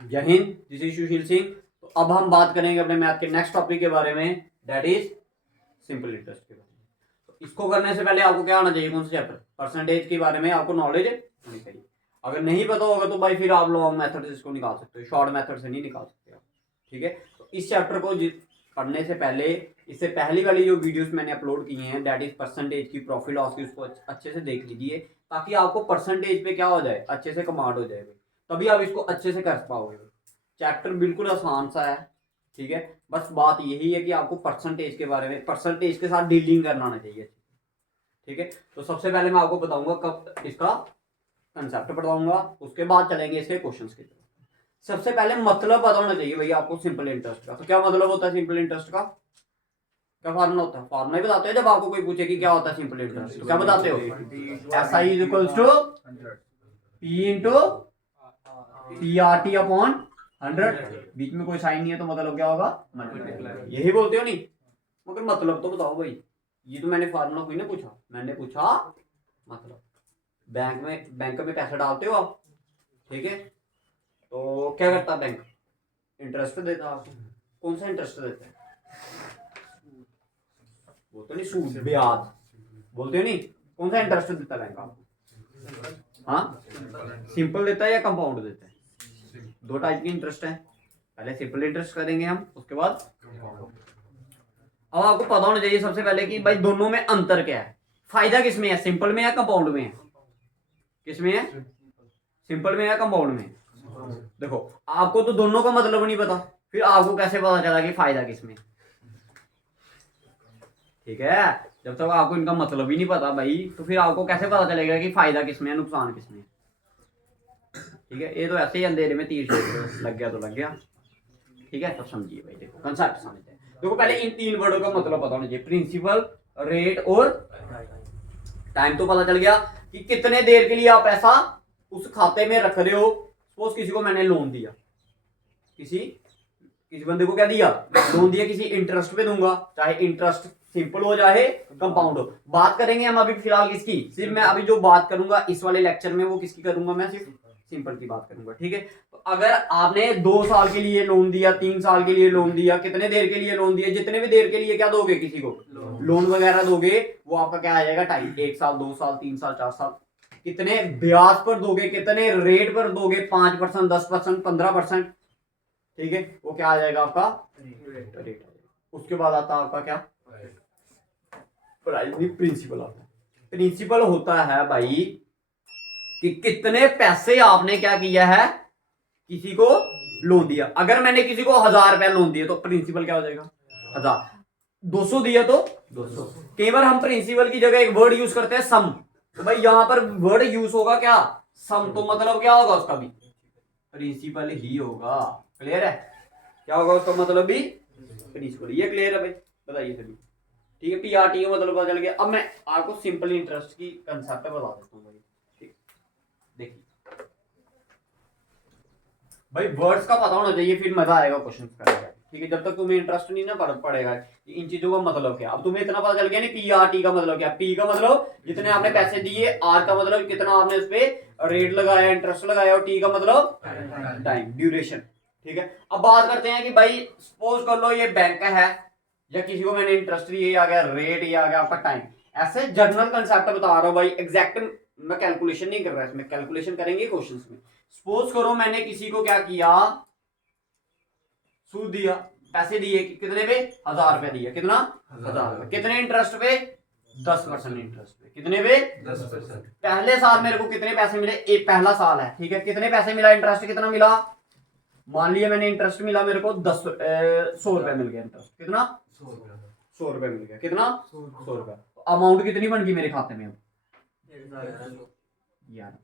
जय Hind, this is Sushil Singh. तो अब हम बात करेंगे अपने मैथ के नेक्स्ट टॉपिक के बारे में, दैट इज सिंपल इंटरेस्ट के बारे में। तो इसको करने से पहले आपको क्या आना चाहिए, कौन सा चैप्टर, परसेंटेज के बारे में आपको नॉलेज होनी चाहिए। अगर नहीं पता होगा तो भाई फिर आप लॉन्ग मेथड से इसको निकाल सकते हो, शॉर्ट मेथड से नहीं निकाल सकते आप। ठीक है, तो इस चैप्टर को पढ़ने से पहले, इससे पहली वाली जो वीडियोस मैंने अपलोड किए हैं दैट इज परसेंटेज की, प्रॉफिट लॉस की, उसको अच्छे से देख लीजिए ताकि आपको परसेंटेज पे क्या हो जाए, अच्छे से कमांड हो जाए, तभी आप इसको अच्छे से कर पाओगे। चैप्टर बिल्कुल आसान सा है। ठीक है, बस बात यही है कि आपको परसेंटेज के बारे में, परसेंटेज के साथ डीलिंग करना आना चाहिए। ठीक है, तो सबसे पहले मैं आपको बताऊंगा कब इसका कंसेप्ट बताऊंगा, उसके बाद चलेंगे इसके क्वेश्चंस की तरफ। सबसे पहले मतलब पता होना चाहिए भैया आपको सिंपल इंटरेस्ट का। तो क्या मतलब होता है सिंपल इंटरेस्ट का, क्या फार्मूला होता है? फार्मूला ही बताते हो जब आपको कोई पूछे कि क्या होता है सिंपल इंटरेस्ट, तो क्या बताते हो? S I is equals to P into P R T upon 100। बीच में कोई साइन नहीं है तो मतलब क्या होगा, मल्टीप्लाई। यही बोलते हो नहीं, मगर मतलब तो बताओ भाई। ये तो मैंने फार्मूला कोई ना पूछा, मैंने पूछा मतलब। बैंक में पैसा डालते हो आप, ठीक है, तो क्या करता बैंक? इंटरेस्ट देता है आपको। कौन सा इंटरेस्ट देता है? वो तो नहीं, सूद, ब्याज बोलते हो नहीं। कौन सा इंटरेस्ट देता है बैंक आपको? हाँ, सिंपल देता है या कंपाउंड देता है? दो टाइप की इंटरेस्ट है, पहले सिंपल इंटरेस्ट करेंगे हम, उसके बाद अब आपको पता होना चाहिए सबसे पहले कि भाई दोनों में अंतर क्या है, फायदा किसमें है, सिंपल में या कंपाउंड में है? किसमें है, सिंपल में या कंपाउंड में? देखो, आपको तो दोनों का मतलब नहीं पता, फिर आपको कैसे पता चला कि फायदा किसमें? ठीक है, जब तक आपको इनका मतलब ही नहीं पता भाई, तो फिर आपको कैसे पता चलेगा कि फायदा किसमें है, नुकसान किसमें? ठीक है, ये तो ऐसे ही अंधेरे में तीर छोड़ लग गया तो लग गया। ठीक है, तो समझिए भाई, देखो कंसेप्ट समझते हैं। देखो पहले इन तीन वर्डों का मतलब पता होना चाहिए, प्रिंसिपल, रेट और टाइम। तो पता चल गया कि कितने देर के लिए आप पैसा उस खाते में रख रहे हो। सपोज किसी को मैंने लोन दिया, किसी बंदे को क्या दिया, लोन दिया, किसी इंटरेस्ट पे दूंगा, चाहे इंटरेस्ट सिंपल हो चाहे कंपाउंड हो। बात करेंगे हम अभी फिलहाल किसकी, सिर्फ मैं अभी जो बात करूंगा इस वाले लेक्चर में वो किसकी करूंगा, मैं सिर्फ सिंपल की बात करूंगा। ठीक है, तो अगर आपने 2 साल के लिए लोन दिया, 3 साल के लिए लोन दिया, कितने देर के लिए लोन दिया, जितने भी देर के लिए क्या दोगे किसी को लोन वगैरह दोगे, वो आपका क्या आ जाएगा टाइम। 1 साल, 2 साल, 3 साल, 4 साल। कितने ब्याज पर दोगे, कितने रेट पर दोगे, 5%, 10%, 15%। ठीक है, वो क्या आ जाएगा आपका रेट। उसके बाद आता है आपका क्या, प्राइस। नहीं, प्रिंसिपल आता है। प्रिंसिपल होता है भाई कि कितने पैसे आपने क्या किया है, किसी को लोन दिया। अगर मैंने किसी को 1000 रुपया लोन दिया तो प्रिंसिपल क्या हो जाएगा 1000। 200 दिया तो 200। कई बार हम प्रिंसिपल की जगह एक वर्ड यूज करते हैं सम, तो भाई यहां पर वर्ड यूज होगा क्या, सम। तो मतलब क्या होगा उसका भी, प्रिंसिपल ही होगा। क्लियर है, क्या होगा उसका मतलब भी प्रिंसिपल। ये क्लियर है भाई, बताइए सभी। ठीक है, पीआरटी का मतलब पता चल गया। अब मैं आपको सिंपल इंटरेस्ट की कंसेप्ट बता देता हूँ भाई। ठीक, देखिए भाई, वर्ड्स का पता होना चाहिए, फिर मजा आएगा क्वेश्चन करने का। ठीक है, जब तक तुम्हें इंटरेस्ट नहीं ना पड़ेगा इन चीजों का मतलब क्या। अब तुम्हें इतना पता चल गया नहीं पीआरटी का मतलब क्या, पी का मतलब जितने आपने पैसे दिए, आर का मतलब कितना आपने उस पर रेट लगाया, इंटरेस्ट लगाया, और टी का मतलब टाइम, ड्यूरेशन। ठीक है, अब बात करते हैं कि भाई सपोज कर लो ये बैंक है, या किसी को मैंने इंटरेस्ट ये आ गया, रेट ये आ गया, आपका टाइम। ऐसे जनरल कंसेप्ट बता रहा हूं भाई, एग्जैक्ट मैं कैलकुलेशन नहीं कर रहा इसमें, कैलकुलेशन करेंगे क्वेश्चंस में। सपोज करो मैंने किसी को क्या किया, सूद दिया, पैसे दिए, कितने पे 1000 रुपया दिया, कितना 1000 रुपया, कितने इंटरेस्ट पे 10% इंटरेस्ट पे, कितने पे 10%। पहले साल मेरे को कितने पैसे मिले, एक पहला साल है, ठीक है, कितने पैसे मिला, इंटरेस्ट कितना मिला, मान लिया मैंने इंटरेस्ट मिला मेरे को 100 रुपया मिल गया इंटरेस्ट, कितना 100 रुपया मिल गया, कितना 100 रुपया। तो अमाउंट कितनी बन गई मेरे खाते में अब, यार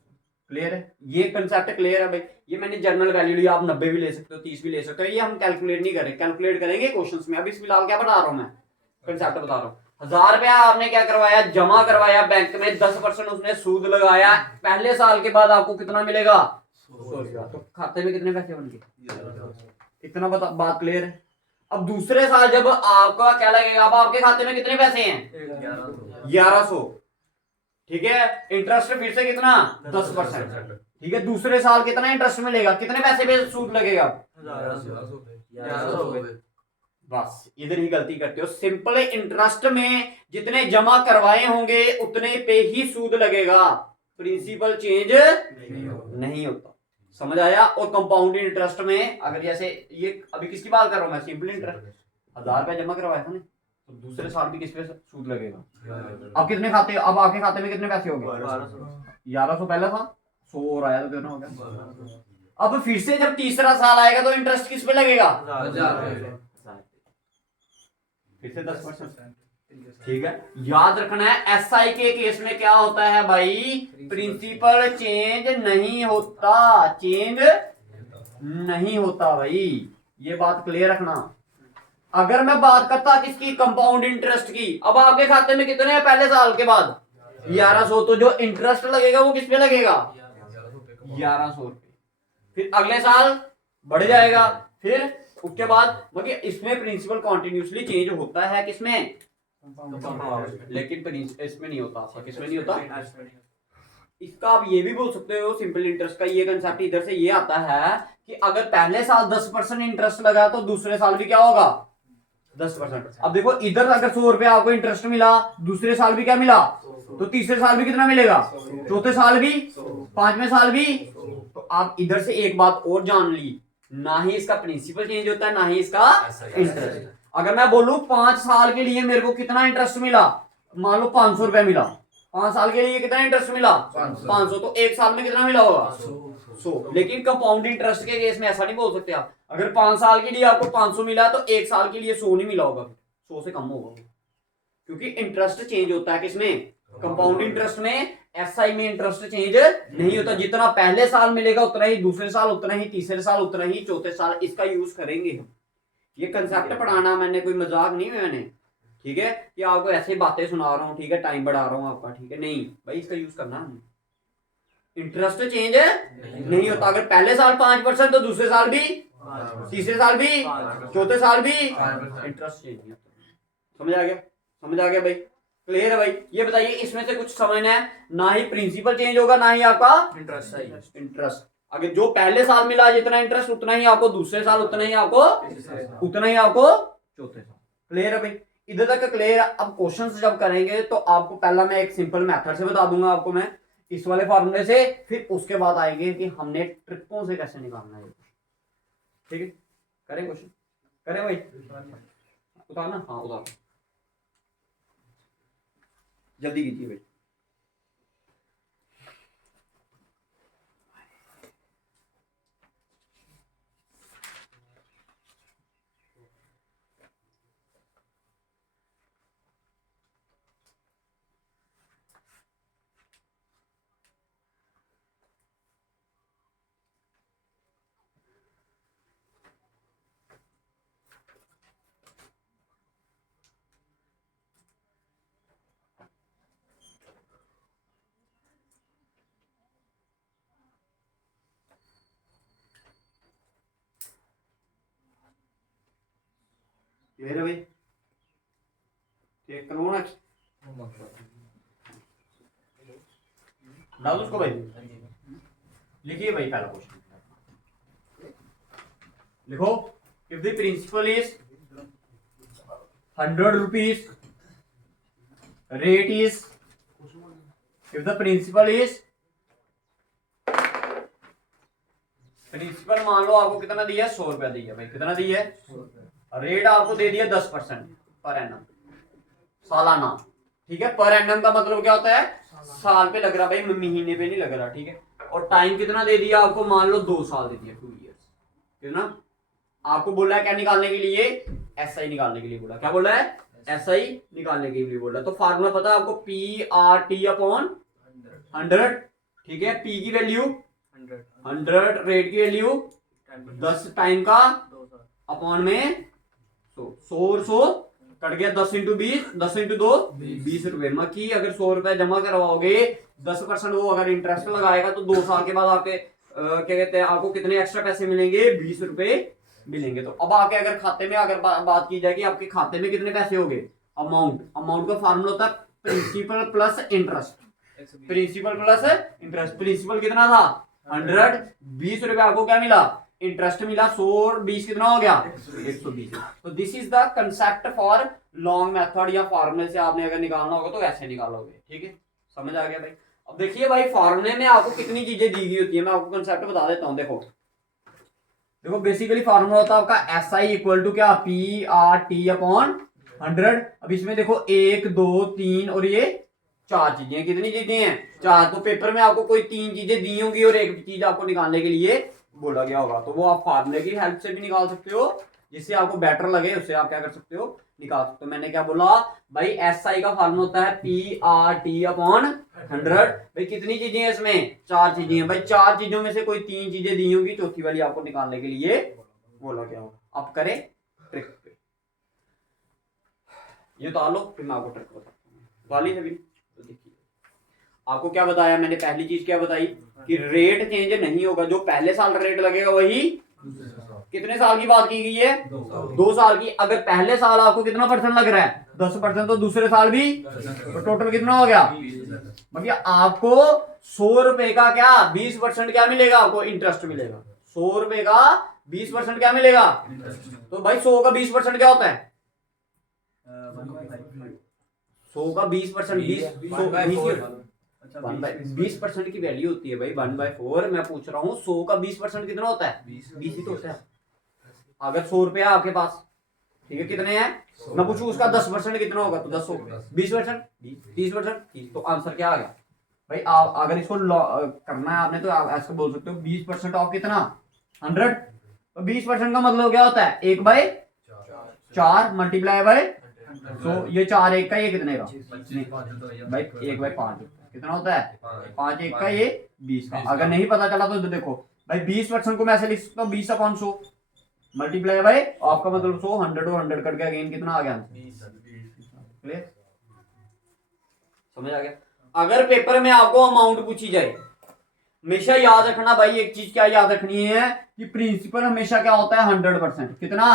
क्लियर है, ये कंसेप्ट क्लियर है भाई। ये मैंने जनरल वैल्यू लिया, आप 90 भी ले सकते हो, 30 भी ले सकते हो, ये हम कैलकुलेट नहीं करें, कैलकुलेट करेंगे क्वेश्चंस में। अभी फिलहाल क्या बता रहा हूं मैं, कंसेप्ट बता रहा हूँ। 1000 रुपया आपने क्या करवाया, जमा करवाया बैंक में, 10% उसने सूद लगाया, पहले साल के बाद आपको कितना मिलेगा 100 रुपया। तो खाते में कितने पैसे बन गए, इतना बात क्लियर है। अब दूसरे साल जब आपका क्या लगेगा, अब आपके खाते में कितने पैसे हैं 1100। ठीक है। इंटरेस्ट फिर से कितना 10%। ठीक है, दूसरे साल कितना इंटरेस्ट मिलेगा, कितने पैसे पे सूद लगेगा, 1100। बस इधर ही गलती करते हो। सिंपल इंटरेस्ट में जितने जमा करवाए होंगे उतने पे ही सूद लगेगा, प्रिंसिपल चेंज नहीं होता। समझ आया। और कंपाउंड इंटरेस्ट में अगर जैसे ये अभी किसकी बात कर रहा हूं मैं, सिंपल इंटरेस्ट 1000 रुपया जमा करवाया था ना, तो दूसरे साल भी किस पे सूद लगेगा। अब कितने खाते, अब आपके खाते में कितने पैसे हो गए, 1100 पहले था, 100 और आया तो कितना हो गया। अब फिर से जब तीसरा साल आएगा तो इंटरेस्ट किस पे लगेगा, फिर से 10%। ठीक है, याद रखना है एसआई के केस में क्या होता है भाई, प्रिंसिपल चेंज नहीं होता, चेंज नहीं होता भाई, ये बात क्लियर रखना। अगर मैं बात करता किसकी, कंपाउंड इंटरेस्ट की, अब आपके खाते में कितने हैं पहले साल के बाद 1100, तो जो इंटरेस्ट लगेगा वो किस पे लगेगा, 1100 रुपये। फिर अगले साल बढ़ जाएगा, फिर उसके बाद मतलब इसमें प्रिंसिपल कॉन्टिन्यूसली चेंज होता है किसमें, लेकिन इसमें नहीं होता, किसमें नहीं होता। इसका आप ये भी बोल सकते हो, सिंपल इंटरेस्ट का ये कंसेप्ट इधर से ये आता है कि अगर पहले साल 10% इंटरेस्ट लगा तो दूसरे साल भी क्या होगा 10%। अब देखो इधर अगर 100 रुपया आपको इंटरेस्ट मिला, दूसरे साल भी क्या मिला, तो तीसरे साल भी कितना मिलेगा, चौथे साल भी, पांचवें साल भी। तो आप इधर से एक बात और जान ली, ना ही इसका प्रिंसिपल चेंज होता है ना ही इसका इंटरेस्ट। अगर मैं बोलूं 5 साल के लिए मेरे को कितना इंटरेस्ट मिला, मान लो 500 रुपया मिला, 5 साल के लिए कितना इंटरेस्ट मिला 500, तो एक साल में कितना मिला होगा 100। लेकिन कंपाउंड इंटरेस्ट के केस में ऐसा नहीं बोल सकते आप, अगर 5 साल के लिए आपको 500 मिला तो एक साल के लिए 100 नहीं मिला होगा, 100 से कम होगा, क्योंकि इंटरेस्ट चेंज होता है किसमें, कंपाउंड इंटरेस्ट में। एसआई में इंटरेस्ट चेंज नहीं होता, जितना पहले साल मिलेगा उतना ही दूसरे साल, उतना ही तीसरे साल, उतना ही चौथे साल, इसका यूज करेंगे हम। ये कंसेप्ट पढ़ाना मैंने कोई मजाक नहीं है मैंने, ठीक है, कि आपको ऐसे बातें सुना रहा हूँ, ठीक है, टाइम बढ़ा रहा हूँ आपका, ठीक है, नहीं भाई इसका यूज करना है। इंटरेस्ट चेंज नहीं होता, अगर पहले साल 5% तो दूसरे साल भी, तीसरे साल भी, चौथे साल भी इंटरेस्ट चेंज नहीं होता। समझ आ गया, समझ आ गया भाई, क्लियर है भाई। ये बताइए इसमें से कुछ समझना है, ना ही प्रिंसिपल चेंज होगा ना ही आपका इंटरेस्ट। अगर जो पहले साल मिला जितना इंटरेस्ट उतना ही आपको दूसरे साल, उतना ही आपको चौथे साल। क्लियर है भाई, इधर तक क्लियर। अब क्वेश्चंस जब करेंगे तो आपको पहला मैं एक सिंपल मेथड से बता दूंगा आपको मैं, इस वाले फार्मूले से, फिर उसके बाद आएंगे कि हमने ट्रिकों से कैसे निकालना है। ठीक है, करें क्वेश्चन, करें भाई, उतारना, हाँ उतार, जल्दी कीजिए भाई। क्लियर है भाई, चेक करो ना, डाल उसको भाई, लिखिए भाई पहला क्वेश्चन, लिखो, if the principal is 100 rupees, rate is, if the principal is, principal मान लो आपको कितना दिया, 100 रुपया दिया भाई, कितना दिया है, रेट आपको दे दिया 10% पर एनम, सालाना। ठीक है, पर एनम का मतलब क्या होता है, साल पे लग रहा भाई, महीने पे नहीं लग रहा। ठीक है, और टाइम कितना दे दिया आपको, मान लो 2 साल दे दिया, 2 ईयर्स, कितना आपको बोला है, क्या निकालने के लिए, एसआई निकालने के लिए बोला, क्या बोला है, एसआई निकालने के लिए बोला। तो फार्मूला पता है आपको, PRT/100। ठीक है, P की वैल्यू 100, रेट की वैल्यू 10 टाइम का अपॉन में 100 कट गया, 10 इंटू 20, 10 इंटू 2 20 रुपए। मकी अगर 100 रुपए जमा करवाओगे, 10% वो अगर इंटरेस्ट लगाएगा तो 2 साल के बाद आपके क्या कहते हैं, आपको कितने एक्स्ट्रा पैसे मिलेंगे, 20 रुपए मिलेंगे। तो अब आके अगर खाते में अगर बात की जाए कि आपके खाते में कितने पैसे हो गए, अमाउंट का फार्मूला होता है principal plus interest. Principal plus interest. Principal कितना था 100, 20 रुपए आपको क्या मिला इंटरेस्ट मिला 100 और 20 कितना हो गया 120। तो this is the concept for long method या फॉर्मूले से आपने अगर निकालना होगा तो ऐसे निकालोगे। ठीक है, समझ आ गया भाई। अब देखिए भाई फॉर्मूले में आपको कितनी चीजें दी गई होती है, मैं आपको कंसेप्ट बता देता हूँ। देखो देखो बेसिकली फॉर्मूला होता है आपका एस आई इक्वल टू क्या पी आर टी अपॉन 100। अब इसमें देखो 1 2 3 और ये 4 चीजें, कितनी चीजें हैं 4। तो पेपर में आपको कोई 3 चीजें दी होंगी और एक चीज आपको निकालने के लिए बोला गया होगा, तो वो आप फार्मूले की हेल्प से भी निकाल सकते हो, जिससे आपको बेटर लगे उससे आप क्या कर सकते हो निकाल सकते हो। मैंने क्या बोला भाई एस आई का फार्मूला होता है पी आर टी अपॉन 100। भाई कितनी चीजें हैं इसमें 4 चीजें हैं भाई, 4 चीजों में से कोई 3 चीजें दी होंगी, चौथी वाली आपको निकालने के लिए बोला गया होगा। अब करें ट्रिक पे, ये तो लो फिर मैं आपको ट्रिक बताता हूँ। वाली है भी तो देखिए आपको क्या बताया मैंने, पहली चीज क्या बताई कि रेट चेंज नहीं होगा, जो पहले साल रेट लगेगा वही कितने साल की बात की गई है 2 साल की। अगर पहले साल आपको कितना परसेंट लग रहा है 10%, तो दूसरे साल भी तो टोटल कितना हो गया। भैया आपको 100 रुपए का क्या 20% क्या मिलेगा आपको इंटरेस्ट मिलेगा। 100 रुपए का 20% क्या मिलेगा, तो भाई 100 का 20% क्या होता है 100 का 20% 20% की वैल्यू होती है भाई 1/4। मैं पूछ रहा हूँ 100 का 20% कितना होता है 20 ही तो होता है। अगर 100 रुपया आपके पास ठीक है कितने हैं, मैं पूछूं उसका 10% कितना होगा तो 10 होगा, 20% 30% 30। तो आंसर क्या आ गया भाई। आप अगर इसको करना है आपने तो आप ऐसे बोल सकते हो 20% ऑफ कितना 100। तो 20% का मतलब क्या होता है 1/4 मल्टीप्लाई बाय, तो ये 4 1 का ये कितने का भाई 1/5 कितना होता है 5 1 का ये 20 का। अगर नहीं पता चला तो देखो भाई 20% को मैं ऐसे लिख सकता हूँ 20/100 मल्टीप्लाई बाय आपका मतलब 100 100 और 100 कट गया, अगेन कितना आ गया क्लियर, समझ आ गया। अगर पेपर में आपको अमाउंट पूछी जाए हमेशा याद रखना भाई, एक चीज क्या याद रखनी है कि प्रिंसिपल हमेशा क्या होता है 100%। कितना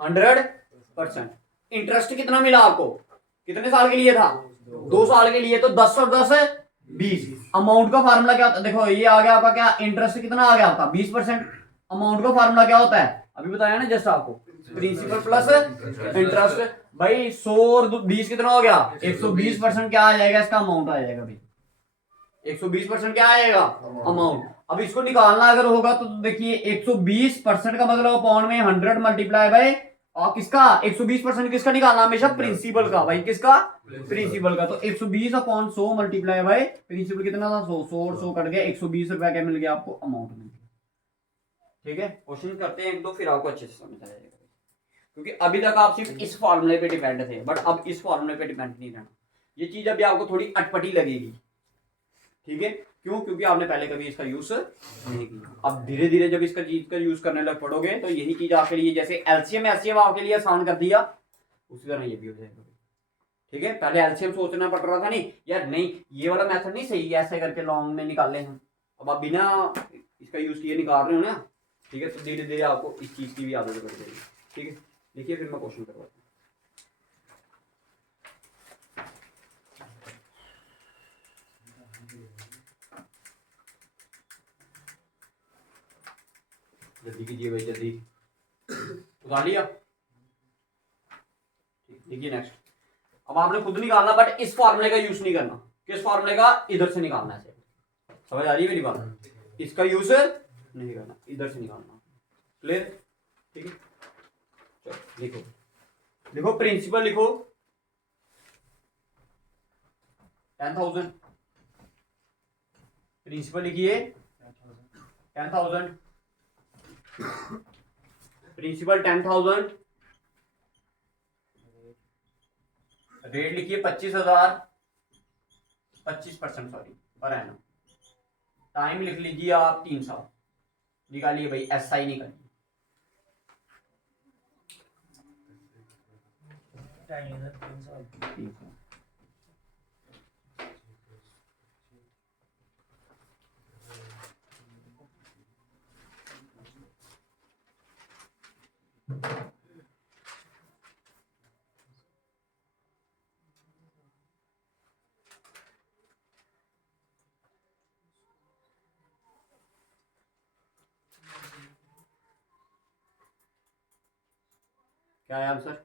100%। इंटरेस्ट कितना मिला आपको कितने साल के लिए था 2 साल के लिए, तो 10 और 10 20। अमाउंट का फार्मूला क्या होता है, देखो ये आ गया आपका क्या इंटरेस्ट कितना आ गया आपका 20%। अमाउंट का फार्मूला क्या होता है अभी बताया ना जस्ट आपको, प्रिंसिपल प्लस इंटरेस्ट। भाई 100 और 20 कितना हो गया 120% क्या आ जाएगा इसका अमाउंट आ जाएगा भाई 120% क्या आएगा अमाउंट। अब इसको निकालना अगर होगा तो देखिए 120% का मतलब अपॉन में 100 मल्टीप्लाई बाय और किसका 120% किसका निकालना हमेशा प्रिंसिपल का भाई, किसका प्रिंसिपल का। तो 120 अपॉन 100 मल्टीप्लाई बाय प्रिंसिपल कितना था 100 100 और 100 कट गया 120 रुपया क्या मिल गया आपको अमाउंट मिल गया। ठीक है क्वेश्चन करते हैं एक दो फिर आपको अच्छे से समझ आ जाएगा, क्योंकि अभी तक आप सिर्फ इस फॉर्मूले पे डिपेंड थे, बट अब इस फॉर्मूले पे डिपेंड नहीं रहना। ये चीज अभी आपको थोड़ी अटपटी लगेगी, ठीक है क्यों, क्योंकि आपने पहले कभी इसका यूज नहीं किया। अब धीरे धीरे जब इसका चीज का यूज करने लग पड़ोगे तो यही चीज आपके लिए जैसे एलसीएम एलसीएम आपके लिए आसान कर दिया उसी तरह ये भी हो जाएगा। ठीक है पहले एलसीएम सोचना पड़ रहा था नहीं यार, नहीं ये वाला मेथड नहीं सही ऐसे करके लॉन्ग में निकाले हैं, अब आप बिना इसका यूज किए निकाल रहे हो ना। ठीक है तो धीरे धीरे आपको इस चीज की भी आदत पड़ जाएगी। ठीक है देखिए फिर मैं क्वेश्चन करवाता हूँ। जल्दी कीजिए भाई जल्दी, उतार लिया। देखिए नेक्स्ट, अब आपने खुद निकालना बट इस फॉर्मूले का यूज नहीं करना, किस फॉर्मूले का इधर से निकालना है। समझ आ रही है मेरी बात, इसका यूज नहीं करना इधर से निकालना। क्लियर ठीक है चलो लिखो लिखो प्रिंसिपल लिखो 10,000 प्रिंसिपल लिखिए 10,000 प्रिंसिपल 10,000 रेट लिखिए 25,000 25% सॉरी पर एनम। टाइम लिख लीजिए आप 3 साल, निकालिए भाई एसआई निकालिए। क्या है आंसर?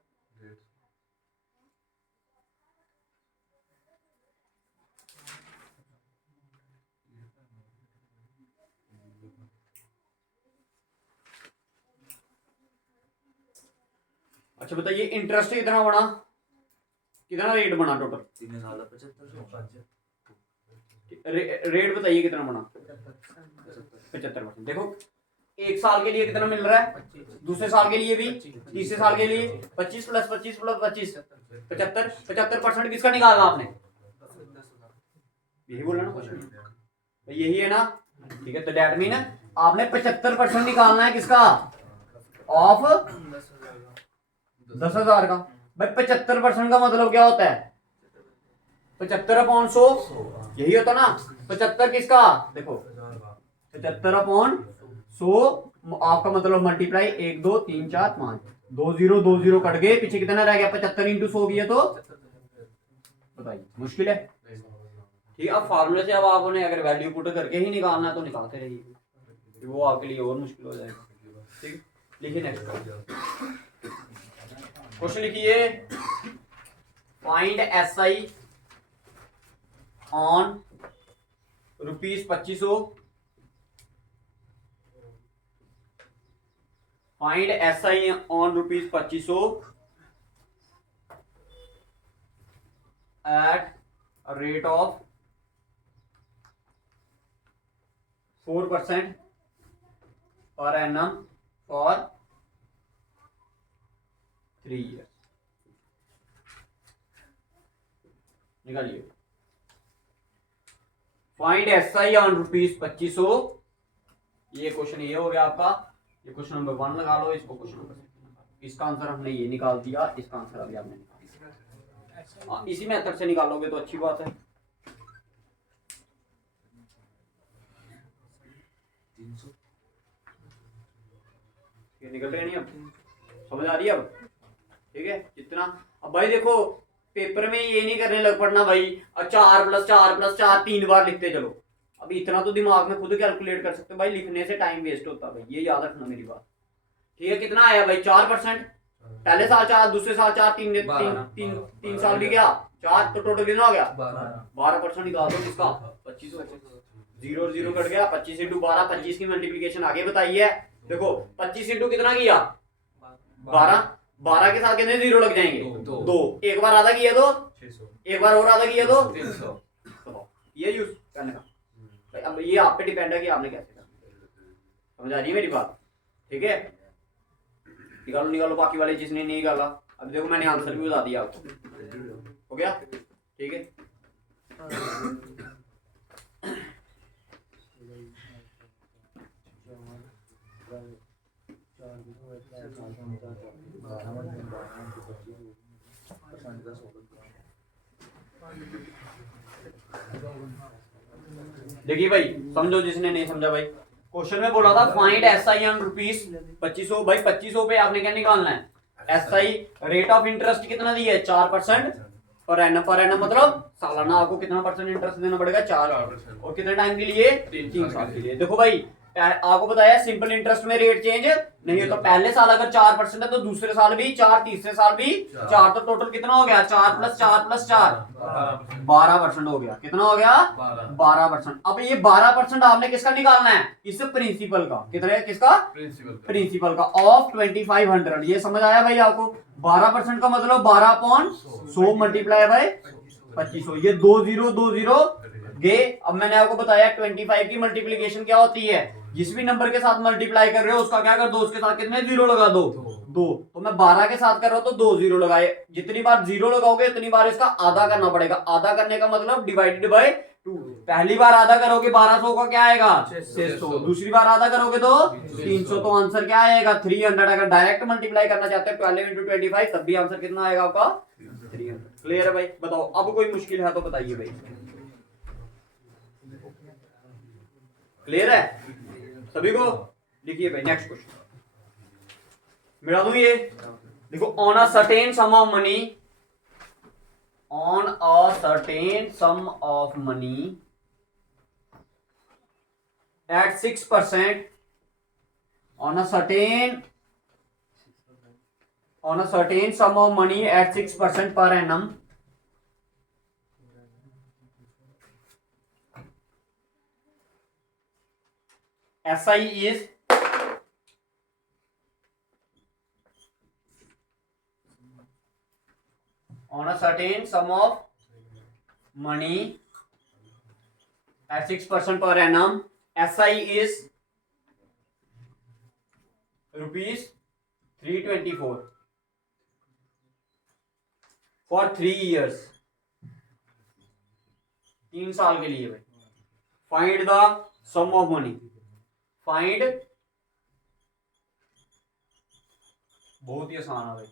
अच्छा बताइए, इंटरेस्ट कितना बना, कितना रेट बना टोटल? 3 साल 75 रेट बताइए कितना बना? 75%। देखो एक साल के लिए कितना मिल रहा है, दूसरे साल के लिए भी, तीसरे साल के लिए 25 प्लस 25 प्लस 25 75। 75% किसका निकालना आपने? यही बोला ना क्वेश्चन, यही है ना? ठीक है, तो डेट मीन आपने 75% निकालना है किसका? ऑफ 10,000 का। भाई 75% का मतलब क्या होता है? 75/100, यही होता ना? 75 किसका? देखो 75/100 आपका मतलब मल्टीप्लाई 1 2 3 4 5, 2 0 कट गए, पीछे कितना रह गया? 75 इंटू 100 भी है, तो बताइए मुश्किल है? ठीक है, अब फार्मूले से अब आपने अगर वैल्यू पुट करके ही निकालना है तो निकालते रहिए, वो आपके लिए और मुश्किल हो जाएगा। ठीक, लिखिए नेक्स्ट क्वेश्चन, लिखिए find SI on ₹2500, find SI on ₹2500 at a rate of 4% per annum for 3 years। निकालिए फाइंड SI ऑन ₹2500। ये क्वेश्चन ये हो गया आपका, ये क्वेश्चन नंबर 1 लगा लो, इसको क्वेश्चन नंबर, इसका आंसर हमने ये निकाल दिया, इसका आंसर अभी आपने निकाल दिया। इसी मेथड से निकालोगे तो अच्छी बात है। 300 ये निकल रहे नहीं, अब समझ आ रही है अब? ठीक है, जितना अब भाई देखो पेपर में ये नहीं करने लग पड़ना भाई 4 + 4 + 4 3 बार लिखते चलो। अभी इतना तो दिमाग में खुद कैलकुलेट कर सकते हो भाई, लिखने से टाइम वेस्ट होता है भाई, ये याद रखना मेरी बात। ठीक है, कितना आया भाई? 4%। पहले साल 4, दूसरे साल 4, तीन साल भी गया 4, तो टोटल कितना हो गया? 12% निकाल दो किसका? 2500। 0 0 कट गया, 25 × 12, 25 की मल्टीप्लीकेशन आगे बताई है। देखो 25 इंटू कितना किया? 12, 12 के साथ कितने 0 लग जाएंगे? 2। एक बार आधा किया तो 600, एक बार और आधा किया तो 300। ये यूज करने का भाई, अब ये आप पे डिपेंड है कि आपने कैसे करना। समझ आ रही है मेरी बात? ठीक है, निकालो निकालो बाकी वाले जिसने नहीं निकाला। अब देखो मैंने आंसर भी बता दिया आपको, हो गया? ठीक है, देखिए भाई समझो जिसने नहीं समझा भाई, क्वेश्चन में बोला था फाइंड SI ऑन ₹2500। भाई 2500 पे आपने क्या निकालना है? SI रेट ऑफ इंटरेस्ट कितना दिया है? 4% पर एनम। पर एनम मतलब सालाना आपको कितना परसेंट इंटरेस्ट देना पड़ेगा? 4%। और कितने टाइम के लिए? 3 साल के लिए। देखो भाई आपको बताया सिंपल इंटरेस्ट में रेट चेंज नहीं होता। पहले साल अगर 4% है तो दूसरे साल भी 4, तीसरे साल भी 4, तो टोटल कितना हो गया? 4 + 4 + 4 12% हो गया। कितना हो गया? 12%। अब ये 12% आपने किसका निकालना है? इस प्रिंसिपल का। कितना? किसका? प्रिंसिपल का ऑफ 2500। ये समझ आया भाई आपको? 12% का मतलब 12/100 मल्टीप्लाई बाय 2500। ये 2 0 गे। अब मैंने आपको बताया 25 की मल्टीप्लीकेशन क्या होती है? जिस भी नंबर के साथ मल्टीप्लाई कर रहे हो उसका क्या कर दो? उसके साथ कितने 0 लगा दो? 2। तो मैं 12 के साथ कर रहा हूं तो 2 0 लगाए। जितनी बार 0 लगाओगे उतनी बार इसका आधा करना पड़ेगा। आधा करने का मतलब डिवाइडेड बाय 2। पहली बार आधा करोगे 1200 का क्या आएगा? 600। दूसरी बार आधा करोगे तो 300। तो आंसर क्या आएगा? 300। अगर डायरेक्ट मल्टीप्लाई करना चाहते हैं 12 × 25 तब भी आंसर कितना आएगा आपका? 300। क्लियर है भाई? बताओ अब कोई मुश्किल है तो बताइए भाई। क्लियर है सभी को? लिखिए भाई नेक्स्ट क्वेश्चन मिला दूं ये। देखो on a certain some of money, on a certain some of money at 6%, on a certain on a certain sum of money at 6% per annum SI is on a certain sum of money at 6% per annum. SI is rupees 324 for 3 years. 3 साल के लिए भाई. Find the sum of money. Find बहुत ही आसान है भाई.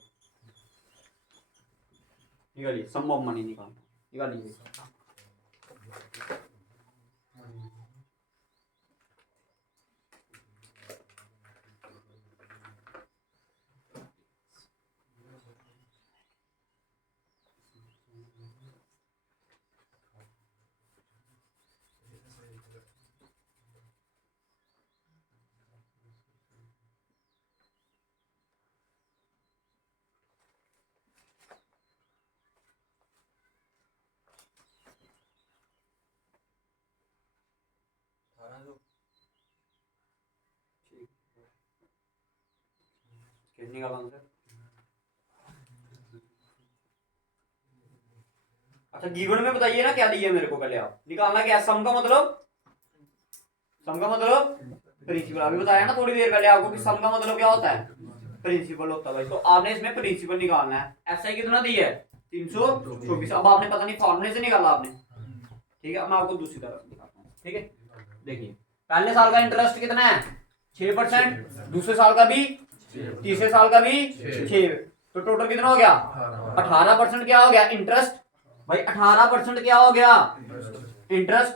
निकालिए सम of money निकालिए. निकाला आंसर. अच्छा गिवन में बताइए ना क्या दिया मेरे को. पहले आप निकालना क्या. सम का मतलब प्रिंसिपल. अभी बताया ना थोड़ी देर पहले आपको कि सम का मतलब क्या होता है. प्रिंसिपल होता है भाई. तो आपने इसमें प्रिंसिपल निकालना है. एसआई कितना दिया है 324. अब आपने पता नहीं फॉर्मूले से निकाला आपने. ठीक है. मैं आपको दूसरी तरफ दिखाता हूँ. ठीक है. देखिए पहले साल का इंटरेस्ट कितना है 6%. दूसरे साल का भी, तीसरे साल का भी 6. तो टोटल कितना हो गया 18%. क्या हो गया इंटरेस्ट भाई. 18% क्या हो गया इंटरेस्ट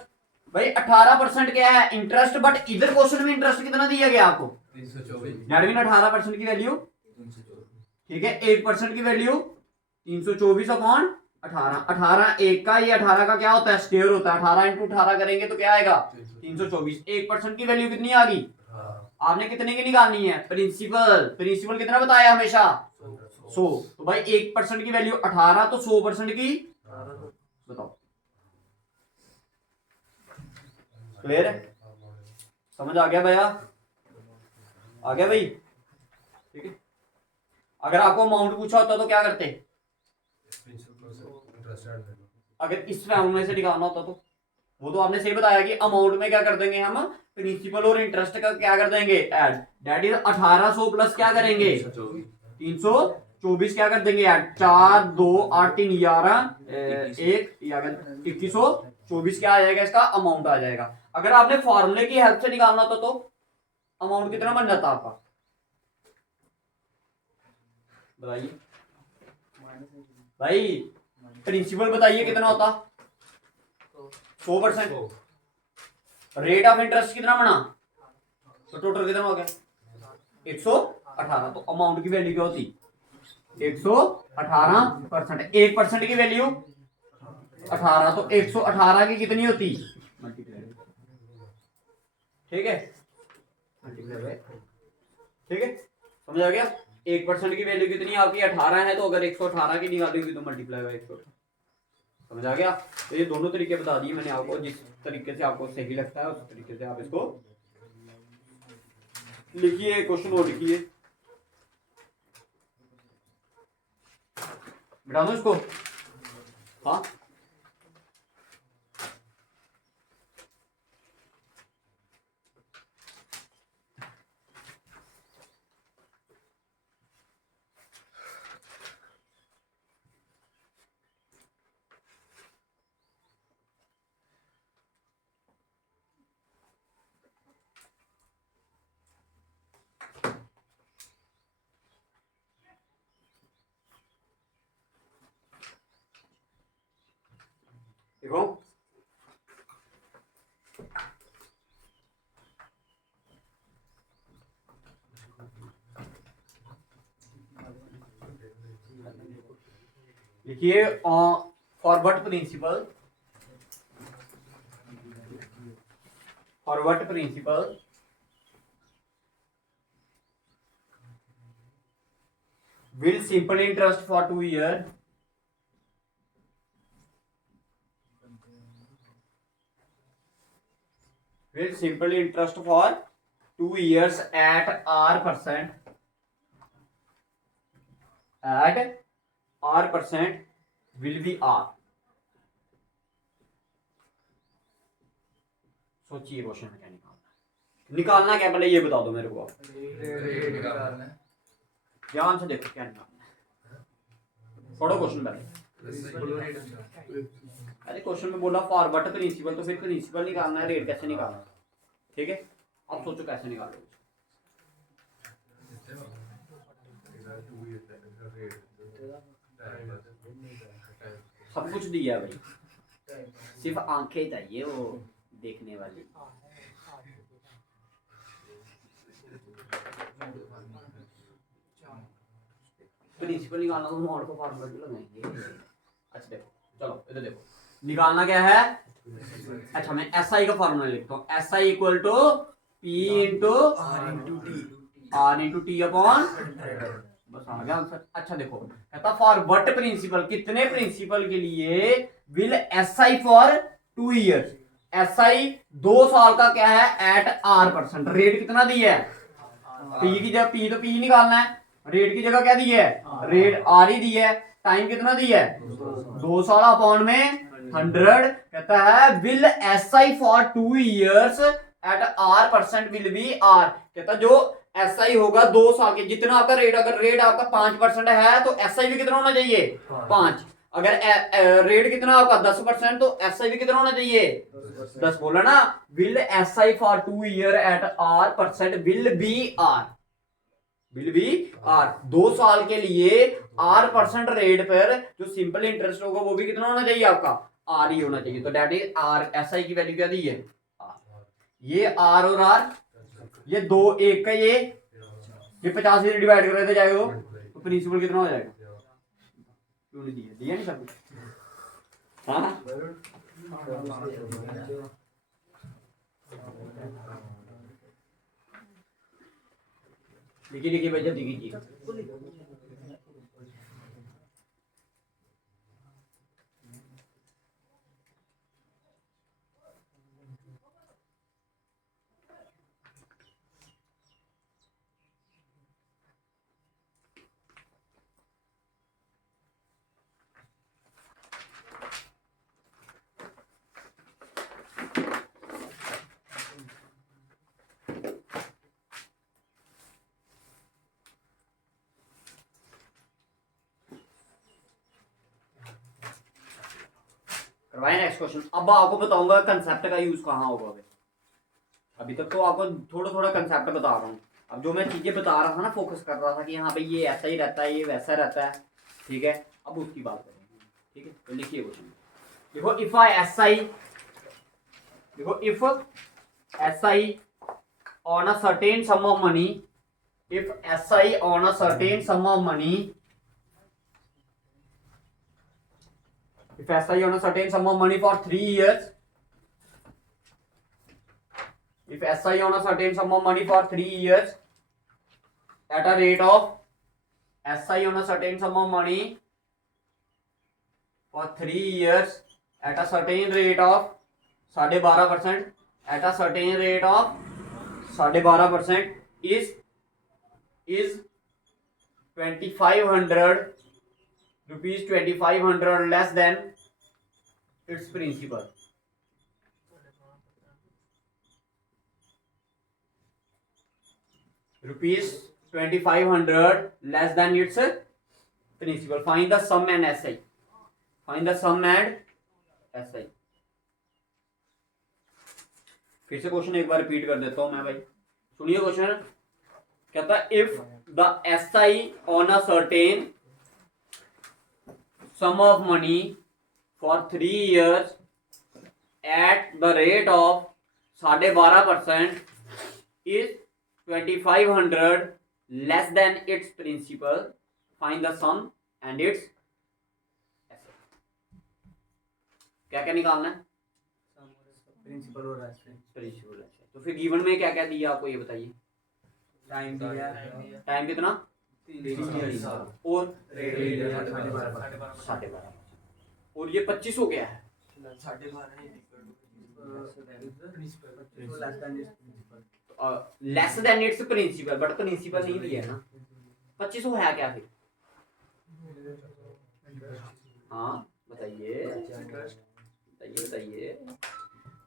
भाई. 18% क्या है इंटरेस्ट. बट इधर क्वेश्चन में इंटरेस्ट कितना दिया गया आपको 18% की वैल्यू. ठीक है. 1% की वैल्यू 324 अपॉन 18. 18 एक का, ये 18 का क्या होता है स्क्वायर होता है. 18 इंटू 18 करेंगे तो क्या आएगा 324. 1% की वैल्यू कितनी आ गई. आपने कितने की निकालनी है प्रिंसिपल कितना बताया हमेशा 100. तो भाई 1% की वैल्यू 18 तो 100% की बताओ. क्लियर है. समझ आ गया भैया. आ गया भाई. ठीक है. अगर आपको अमाउंट पूछा होता तो क्या करते. अगर इस फॉर्मूले से निकालना होता तो वो तो आपने सही बताया कि अमाउंट में क्या कर देंगे हम प्रिंसिपल और इंटरेस्ट का क्या कर देंगे ऐड. दैट इज 1800 प्लस क्या करेंगे 324 क्या कर देंगे ऐड. 4 2 8 3 11 1 2124 क्या आ जाएगा इसका अमाउंट आ जाएगा. अगर आपने फॉर्मूले की हेल्प से निकालना होता तो अमाउंट कितना बन जाता आपका बताइए भाई. प्रिंसिपल बताइए कितना होता 100%. रेट ऑफ इंटरेस्ट कितना बना तो टोटल कितना हो गया 118. तो अमाउंट की वैल्यू क्या होती 118%. 1% की वैल्यू 18 तो 118 की कितनी होती ठीक है. ठीक है. समझ आ गया. 1% की वैल्यू कितनी आपकी 18 है. तो अगर 118 की निकालोगी तो मल्टीप्लाई बाय 118. समझ आ गया. तो ये दोनों तरीके बता दिए मैंने आपको. जिस तरीके से आपको सही लगता है उस तरीके से आप इसको लिखिए. क्वेश्चन और लिखिए. बिठा दो इसको. हाँ देखो लिखिए forward principal. Forward principal will simple interest for 2 years will simple interest for 2 years at R% will be R। सोचिए क्वेश्चन में क्या निकालना क्या, पहले ये बता दो मेरे को आप। ध्यान से देखो क्या निकालना है, पढ़ो क्वेश्चन पहले। अरे क्वेश्चन में बोला फॉरवर्ड प्रिंसिपल, तो फिर प्रिंसिपल निकालना है, रेट कैसे निकालना है, ठीक है। अब सोचो कैसे निकालोगे। सब कुछ दिया भाई, सिर्फ आंखें चाहिए वो देखने वाली। प्रिंसिपल निकालना तो मॉड को फार्मूला भी लगाएंगे। अच्छा देखो, चलो इधर देखो, निकालना क्या है। अच्छा मैं SI का फार्मूला लिखता हूँ, SI equal to P into R into T upon, बस आ गया आंसर। अच्छा देखो कहता फॉर व्हाट प्रिंसिपल, कितने प्रिंसिपल के लिए will SI for 2 years, SI 2 साल का क्या है एट R%, रेट कितना दिया है P की जगह, P तो P निकालना है, रेट की जगह क्या दी है रेट R ही दी है, टाइम कितना दिया है 2 साल अपॉन में 100। कहता है will SI for 2 years at R% will be R। कहता जो SI होगा 2 साल के, जितना आपका रेट, अगर रेट आपका 5% है तो SI भी कितना होना चाहिए 5। अगर रेट कितना आपका 10% तो SI भी कितना होना चाहिए 10। बोला ना, will SI for 2 year at R% will be R, will be R। 2 साल के लिए R% रेट पर जो सिंपल इंटरेस्ट होगा वो भी कितना होना चाहिए आपका R ही होना चाहिए। तो डैट इज R, SI की वैल्यू क्या दी है R। ये R और R, ये 2 1 का ये 50 से डिवाइड कर रहे थे जाएगा तो प्रिंसिपल कितना हो जाएगा, क्यों नहीं दिया, दिया नहीं सब कुछ। हाँ लिखिए लिखिए भाई जल्दी कीजिए। करवाए नेक्स्ट क्वेश्चन। अब आपको बताऊंगा कंसेप्ट का यूज कहाँ होगा। अभी तक तो आपको थोड़ा थोड़ा कंसेप्ट बता रहा हूँ। अब जो मैं चीजें बता रहा था ना, फोकस कर रहा था कि हाँ भाई ये ऐसा ही रहता है, ये वैसा रहता है, ठीक है। अब उसकी बात करेंगे, ठीक है। तो लिखिए क्वेश्चन, देखो if SI on a certain sum of money, if SI on a certain sum of money, if SI on a certain sum of money for 3 years, if SI on a certain sum of money for 3 years at a rate of SI on a certain sum of money for 3 years at a certain rate of 12.5%, at a certain rate of 12.5% is 2500 rupees 2500 less than its principal. Rupees 2500 less than its principal. Find the sum and SI. Find the sum and SI. फिर से question एक बार repeat कर देता हूं मैं भाई, सुनिए question. कहता है if the SI on a certain sum of money for 3 years at the rate of 12.5% is 2500 less than its principal, find the sum and its asset। क्या क्या निकालना है, प्रिंसिपल और एसेट। प्रिंसिपल। अच्छा तो फिर गिवन में क्या क्या दिया आपको ये बताइए। टाइम दिया, टाइम कितना 3 साल और रेट 12.5, और ये 25 हो गया है। 12.5 less than its principal, but principal नहीं दिया है ना। 25 है क्या फिर? हाँ बताइए बताइए।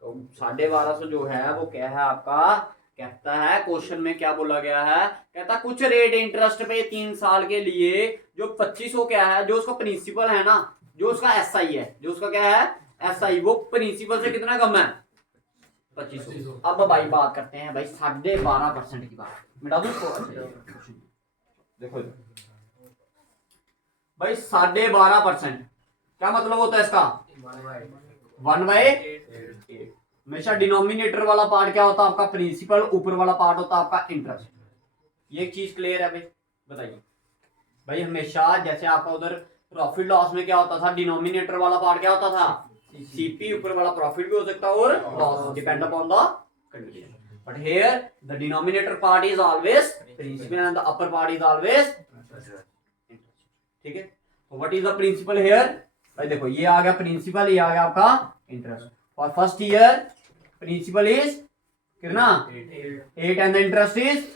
तो 1250 जो है वो क्या है आपका? कहता है क्वेश्चन में क्या बोला गया है, कहता कुछ रेट इंटरेस्ट पे 3 साल के लिए जो 25 क्या है, जो उसका प्रिंसिपल है ना, जो उसका एसआई है, जो उसका क्या है एसआई, वो प्रिंसिपल से कितना कम है? 25। अब भाई बात करते हैं भाई 12.5% की बात, मिटा दो इसको। अच्छा देखो भाई 12.5% क्या मतलब होता है इसका? 1/8। हमेशा डिनोमिनेटर वाला पार्ट क्या होता है आपका? प्रिंसिपल। ऊपर वाला पार्ट होता है आपका इंटरेस्ट। ये एक चीज क्लियर है भाई? बताइए भाई, हमेशा जैसे आपका उधर प्रॉफिट लॉस में क्या होता था, डिनोमिनेटर वाला पार्ट क्या होता था? सीपी। ऊपर वाला प्रॉफिट भी हो सकता है और loss, depend upon the condition. But here the denominator part is always principal and the upper part is always. ठीक है, तो what is the principal here? भाई देखो ये आ गया प्रिंसिपल, ये आ गया आपका interest. For first year principal is कितना? 8 एंड द इंटरेस्ट इज।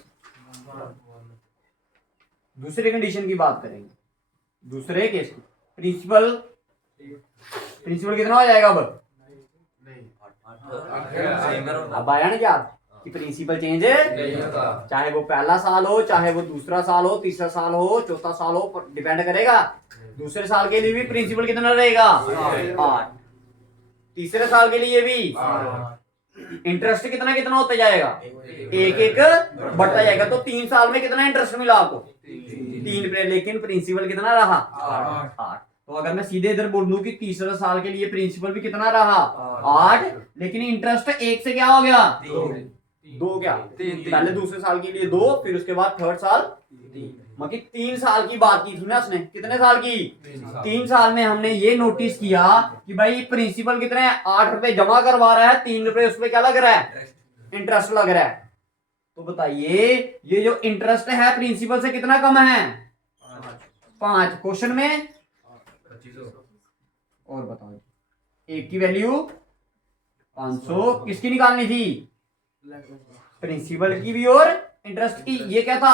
दूसरे कंडीशन की बात करेंगे, दूसरे केस की प्रिंसिपल कितना हो जाएगा? अब आया ना यार कि प्रिंसिपल चेंज है, चाहे वो पहला साल हो, चाहे वो दूसरा साल हो, तीसरा साल हो, चौथा साल हो, डिपेंड करेगा। दूसरे साल के लिए भी प्रिंसिपल कितना रहेगा? 8। तीसरे साल के लिए भी इंटरेस्ट कितना कितना होता जाएगा? एक एक बढ़ता जाएगा। तो 3 साल में कितना इंटरेस्ट मिला आपको? 3 पे, लेकिन प्रिंसिपल कितना रहा? 8। तो अगर मैं सीधे इधर बोल दूं कि तीसरे साल के लिए प्रिंसिपल भी कितना रहा? 8, लेकिन इंटरेस्ट 1 से क्या हो गया? 2 क्या? पहले दूसरे साल के लिए 2, फिर उसके बाद थर्ड साल 3। मतलब 3 साल की बात की थी ना उसने। कितने साल की? 3 साल में हमने ये नोटिस किया कि भाई प्रिंसिपल कितने है? 8 रुपए जमा करवा रहा है, 3 रुपए उस पर क्या लग रहा है? इंटरेस्ट लग रहा है। तो बताइए ये जो इंटरेस्ट है प्रिंसिपल से कितना कम है? 5। क्वेश्चन में और बताओ, एक की वैल्यू 500 किसकी निकालनी थी? प्रिंसिपल की भी और इंटरेस्ट की। ये क्या था?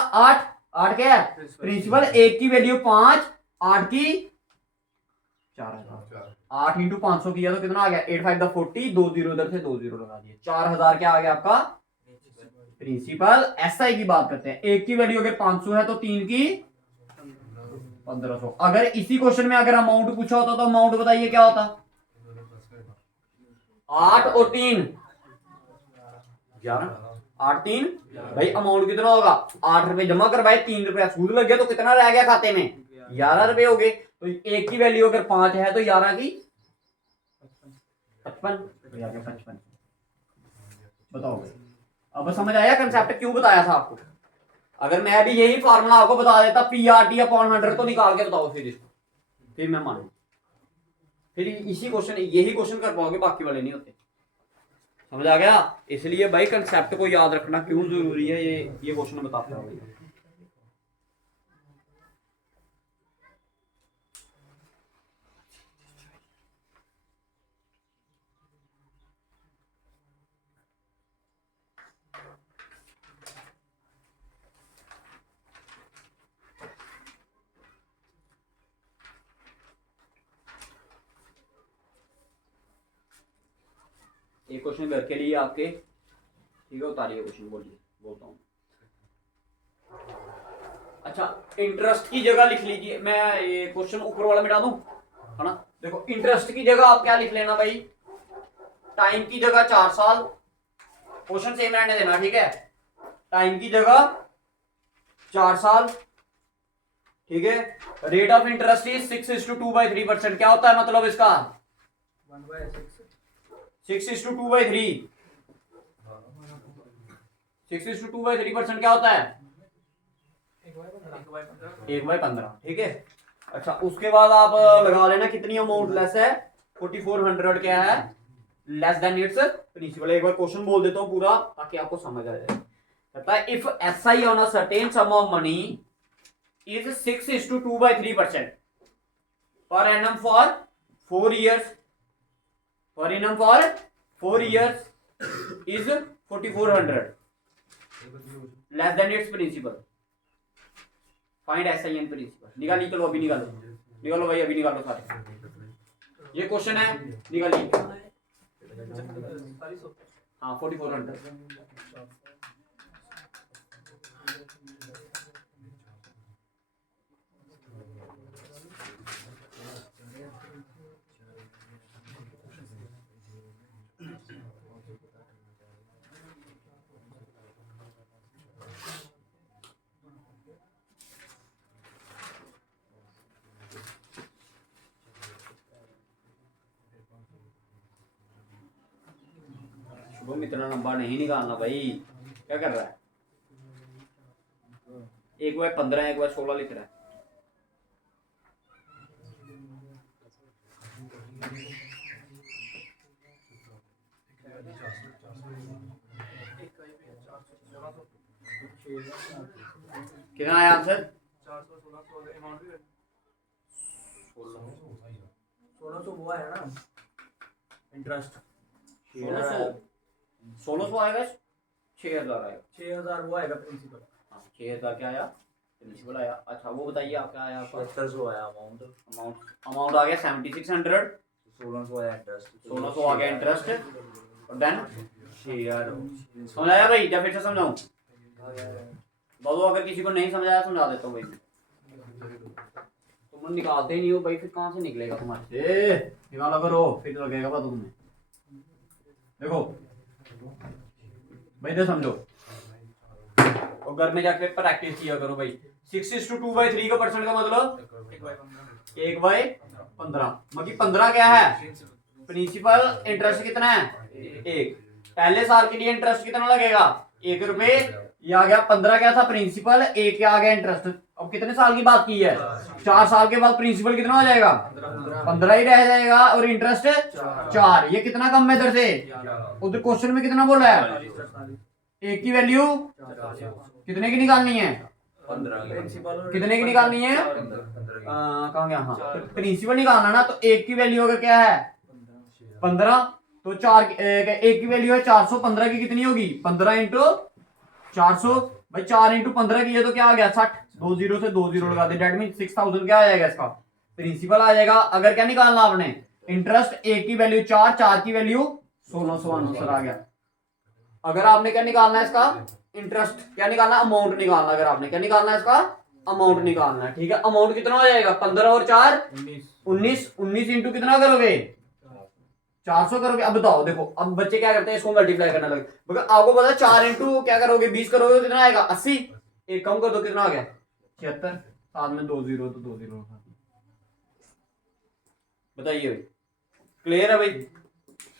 8 क्या है? प्रिंसिपल। 1 की वैल्यू 5, 8 की 4000। 8 इंटू 500 किया तो कितना आ गया? 8 5 40, 2 0 इधर से 2 0 लगा दिए, 4000 क्या आ गया आपका प्रिंसिपल। एसआई की बात करते हैं। 1 की वैल्यू अगर 500 है तो 3 की 1500। अगर इसी क्वेश्चन में अगर अमाउंट पूछा होता तो अमाउंट बताइए क्या होता? 8 और 3 11। 8 3 भाई अमाउंट कितना होगा? 8 रुपए जमा करवाए, 3 रुपया सूद लग गया, तो कितना रह गया खाते में? 11 रुपए हो गए। तो 1 की वैल्यू अगर 5 है तो 11 की 55। बताओ अब समझ आया कंसेप्ट क्यों बताया था आपको? अगर मैं भी यही फार्मूला आपको बता देता PRT अपॉन 100, तो निकाल के बताओ फिर इसको, फिर मैं मानू। फिर इसी क्वेश्चन, यही क्वेश्चन कर पाओगे, बाकी वाले नहीं होते। समझ आ गया? इसलिए भाई कंसेप्ट को याद रखना क्यों जरूरी है, ये क्वेश्चन बताता हूँ। एक क्वेश्चन घर के लिए आपके, ठीक है? उतारिए क्वेश्चन, बोलिए, बोलता हूँ। अच्छा, इंटरेस्ट की जगह लिख लीजिए। मैं ये क्वेश्चन ऊपर वाला मिटा दूं, है ना? देखो इंटरेस्ट की जगह आप क्या लिख लेना भाई? टाइम की जगह 4 साल। क्वेश्चन सेम रहने देना, ठीक है? टाइम की जगह 4 साल, ठीक है? Rate of interest is 6:2/3%। क्या होता है मतलब इसका? 6:2/3। 6:2/3% क्या होता है? 1/15, ठीक है? अच्छा, उसके बाद आप लगा लेना कितनी अमाउंट लेस है? 4400 क्या है? Less than its principal. एक बार क्वेश्चन बोल देता हूँ पूरा ताकि आपको समझ आ जाए। कहता है if SI on a certain some of money is 6:2/3% per annum for 4 years. Per annum for 4 years is 4400 less than its principal. Find SIN principal. निकालिए, चलो अभी निकालो भाई, अभी निकालो सारे। ये क्वेश्चन है, निकालिए। हाँ 4400। शुभम इतना लंबा नहीं निकालना भाई, क्या कर रहा है? एक बार 15 एक बार 16 लिख रहा है। कितना आया आंसर? 1600 वो है ना इंटरेस्ट। 1600 आएगा, 6000 आएगा। 6000 वो आएगा प्रिंसिपल। हाँ 6000 क्या आया? प्रिंसिपल आया। अच्छा वो बताइए आपका आया आपका? 7700 आया अमाउंट अमाउंट आ गया 7600, 1600 आया इंटरेस्ट 1600 आ गया इंटरेस्ट, और देन 6000 समझ आया भाई? या फिर से समझाऊं? बोलो, अगर किसी को नहीं समझाया समझा देता हूँ भाई। तुम निकालते ही नहीं हो भाई, फिर कहाँ से निकलेगा तुम्हारे से? निकाला करो, फिर लगेगा पता तुम्हें। देखो भाई, तो समझो और घर में जाके प्रैक्टिस किया करो भाई। 6:2/3 का परसेंट का मतलब 1/15। मतलब 15 क्या है? प्रिंसिपल। इंटरेस्ट कितना है? 1। पहले साल के लिए इंटरेस्ट कितना लगेगा? 1 रुपए। ये आ गया 15 क्या था प्रिंसिपल, 1 क्या आ गया इंटरेस्ट। अब कितने साल की बात की है? 4 साल के बाद प्रिंसिपल कितना हो जाएगा? 15 ही रह जाएगा, और इंटरेस्ट 4। ये कितना कम है इधर से? उधर क्वेश्चन में कितना बोला है? 1 की वैल्यू कितने की निकालनी है? 15 कितने की निकालनी है? कहाँ गया? हाँ प्रिंसिपल निकालना ना, तो 1 की वैल्यू अगर क्या है 15, तो 1 की वैल्यू है 400। 15 की कितनी होगी? 15 इंटू 400 भाई। 4 इंटू 15 की, ये तो क्या आ गया 60। 2 जीरो से 2 जीरो लगा दे, डेट मीन 6000 क्या आ जाएगा इसका? प्रिंसिपल आ जाएगा। अगर क्या निकालना आपने? इंटरेस्ट। 1 की वैल्यू 4, 4 की वैल्यू 1600 आंसर आ गया। अगर आपने क्या निकालना है इसका? इंटरेस्ट। क्या निकालना? अमाउंट निकालना। अगर आपने क्या निकालना है इसका? अमाउंट निकालना है। ठीक है, अमाउंट कितना हो जाएगा? 15 और 4 19। 19 इंटू कितना करोगे? 400 करोगे। अब बताओ, देखो अब बच्चे क्या करते हैं, इसको मल्टीप्लाई करने लगे। मगर आपको पता है 4 इंटू क्या करोगे? 20 करोगे तो कितना आएगा? 80। एक कम कर दो, कितना आ गया? 76। साथ में 2 जीरो, तो 2 जीरो। बताइए भाई, क्लियर है भाई?